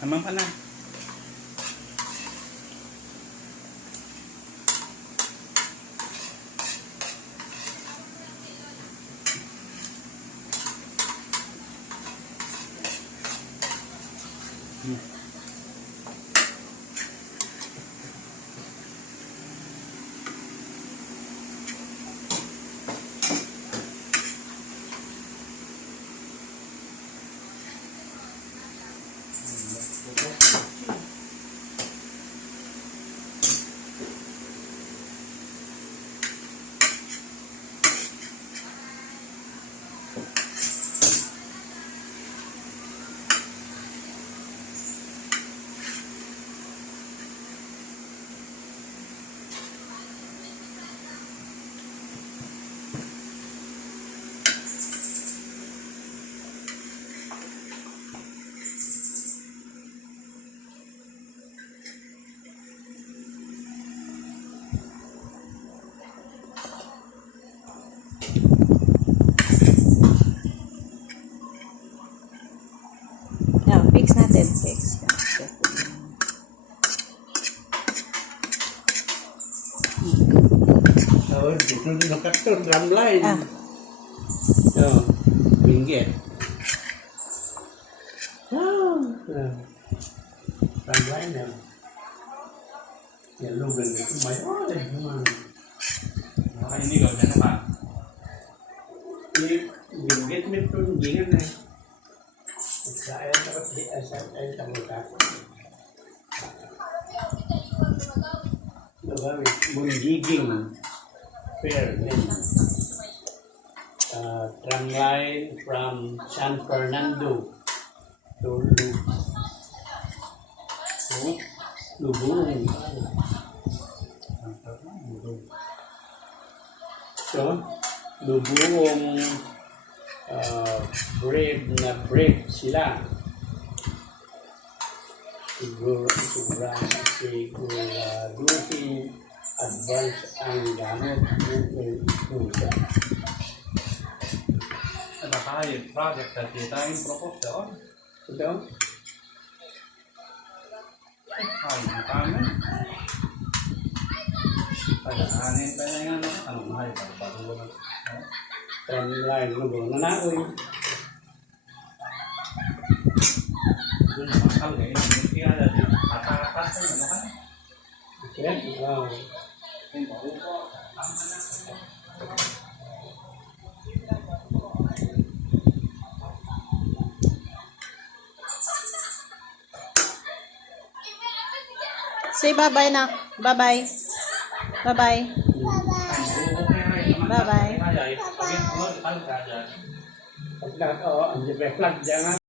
Tamang ka na. Fix natin. Fix. Oh, dito nakato drum line. Ah. Oh, binggit. Oh, drum line na. Yan lugan dito may naman. Ini kau jangan apa? Ini binggit nito gingan na. Saya dapat di saya tangguhkan. Lalu menggiging fair tram line from San Fernando to Lubung. So Lubung brave sila. Siguraduhin advance ang gamit ng pusa. Ada kahit project na kita yung proposal. Ito? Ay, kami. Pag-aanin pa na yung anong mahal pa. Bago na. Tram line mo doon. Nanaoy. Doon makakal ngayon. Hindi ada di kata-kata sa ano ka. Okay? Wow. Yung paupo. Say bye-bye na. Bye-bye. Bye-bye. Bye-bye. Pag lahat, ang flag dyan